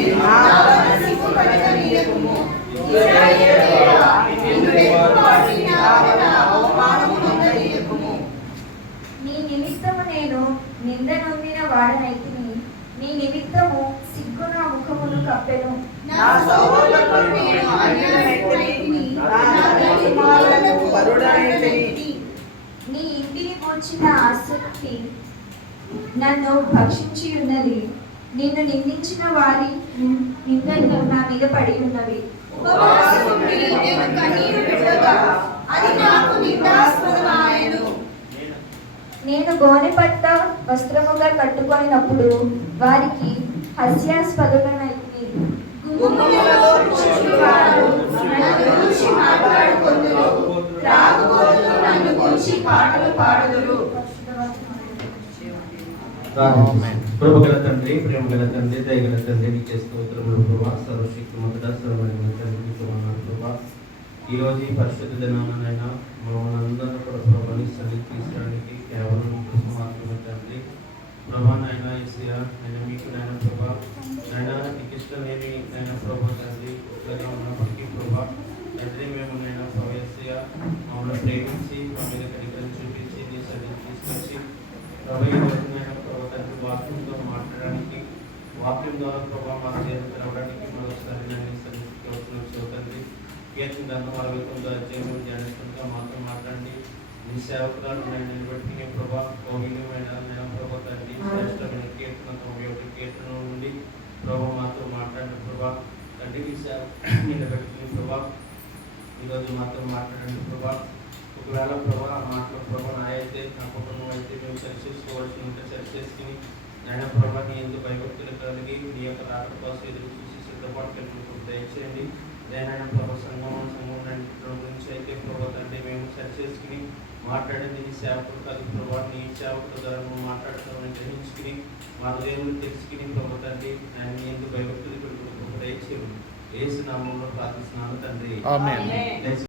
నా నిమిత్తము నేను నింద నొందిన వాడనైతిని నీ నిమిత్తము సిగ్గు నా ముఖమును కప్పెను నా సహోదరులకు నేను అన్యుడనైతిని, నా కుమారులకు వరుడనైతిని. నీ ఇంటిని కూర్చిన ఆసక్తి నన్ను భక్షించి ఉన్నది నిన్ను నిందించిన వారి నిందలు నా మీద పడి ఉన్నవి. నేను గోనె పట్ట వస్త్రముగా కట్టుకొనినప్పుడు వారికి హాస్యాస్పదమైంది పాటలు కూర్చునివారు నన్ను గూర్చి మాట్లాడుకొందురు. త్రాగుబోతులు నన్ను గూర్చి పాటలు పాడుదురు. కృపగల తండ్రి ప్రేమగల తండ్రి దయగల తండ్రి నీకే స్తోత్రములు ప్రభా. సర్వశక్తిమంతుడ సర్వమైన తండ్రి నీకు వందనాలు ప్రభా. ఈ రోజు ఈ పరిశుద్ధ దినానైనా మమ్మల్ని అందరినీ కూడా ప్రభాని సన్నిధి తీసుకోవడానికి కేవలం మీ కోసం మాత్రమే తండ్రి. ప్రభా నాయన ఏసయ్య నేను మీకు నాయన ప్రభా. నాయన నీకు ఇష్టం లేని నాయన ప్రభా తండ్రి? ఇట్లాగే ఉన్నప్పటికీ ప్రభా తండ్రి మేము నాయన ప్రభా ఏసయ్య మమ్మల్ని ప్రేమించి మా మీద కనికరం చూపించి నీ సన్నిధి తీసుకొచ్చి ప్రభా ఈ రోజు నాయన ప్రభా తండ్రి వాక్యంతో మాట్లాడడానికి వాక్యం ద్వారా ప్రభా మా చేతులు తెరవడానికి మరొకసారి నేను తండ్రి కీర్తన గ్రంథం అరవై తొమ్మిది అధ్యాయం ధ్యానిస్తుండగా మాతో మాట్లాడండి. మీ సేవకులను నేను నిలబెట్టుకునే ప్రభా కోవిలమైన నేను ప్రభా తండ్రి శ్రేష్టమైన కీర్తన తొంభై ఒకటి కీర్తన నుండి ప్రభా మాతో మాట్లాడిన ప్రభా. తండ్రి మీ సేవ నిలబెట్టిన ప్రభా. ఈరోజు మాతో మాట్లాడండి ప్రభా. ఒకవేళ ప్రభా ఆ ప్రభా నా అయితే నా కుటుంబం అయితే మేము సరి చేసుకోవాల్సి ఉంటే సరి చేసుకుని నాయన ప్రభా నీ ఎందుకు భయభక్తులు కలిగి నీ యొక్క రాకడ కోసం ఎదురు చూసి సిద్ధపాటు కలిగి దయచేయండి. నేనైనా ప్రభా సంగమం సంగమం గురించి అయితే ప్రభా తండ్రి మేము సరి చేసుకుని మాట్లాడింది నీ సేవకుడు కాదు ప్రభా నీ సేవకుడు ద్వారా మాట్లాడుతామని గ్రహించుకుని మా దేవుడు తెలుసుకుని ప్రభా తండ్రి నేను నీ ఎందుకు భయభక్తులు కలిగి దయచేయండి. ఏసు నామంలో ప్రార్థిస్తున్నాను తండ్రి